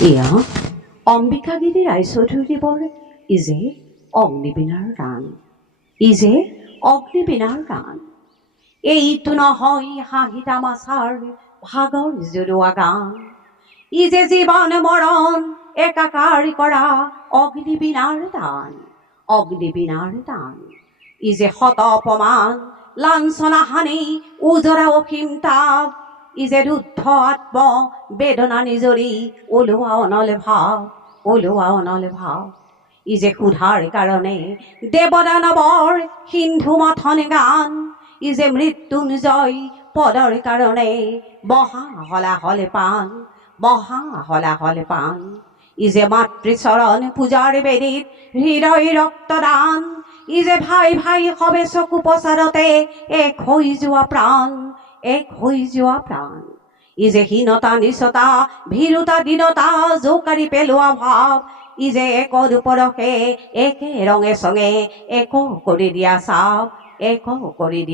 এয়া অম্বিকাগিৰি ৰায়চৌধুৰীদেৱৰ ইজে অগ্নিবীণাৰ গান। ইজে অগ্নিবীণাৰ গান। এইটো নহয় হাঁহি তামাচাৰ ভাগৰ জোৰোৱা গান। ইজে জীৱন মৰণ একাকাৰ কৰা অগ্নিবীণাৰ দান। অগ্নিবীণাৰ দান। ইজে শত অপমান লাঞ্ছনা হানি উজৰা অসীম তাপ। ইজে ৰুদ্ধ আত্ম বেদনা নিজৰি ওলোৱা অনল ভাৱ। ওলোৱা অনল ভাৱ। ইজে সুধাৰ কাৰণে দেৱদানৱৰ সিন্ধু মথন গান। ইজে মৃত্যুঞ্জয় পদৰ কাৰণে বহা হলাহল পান। বহা হলাহল পান। ইজে মাতৃচৰণ পূজাৰ বেদীত হৃদয় ৰক্তদান। ইজে ভাই ভাই সবে চকু পচাৰতে এক হৈ যোৱা প্ৰাণ। এক হৈ যোৱা প্ৰাণ। ইজে হীনতা নিচতা ভীৰুতা দীনতা জোকাৰি পেলোৱা ভাৱ। ইজে একৰ পৰশে একে ৰঙে চঙে এক কৰি দিয়া চাপ। এক কৰি দিয়া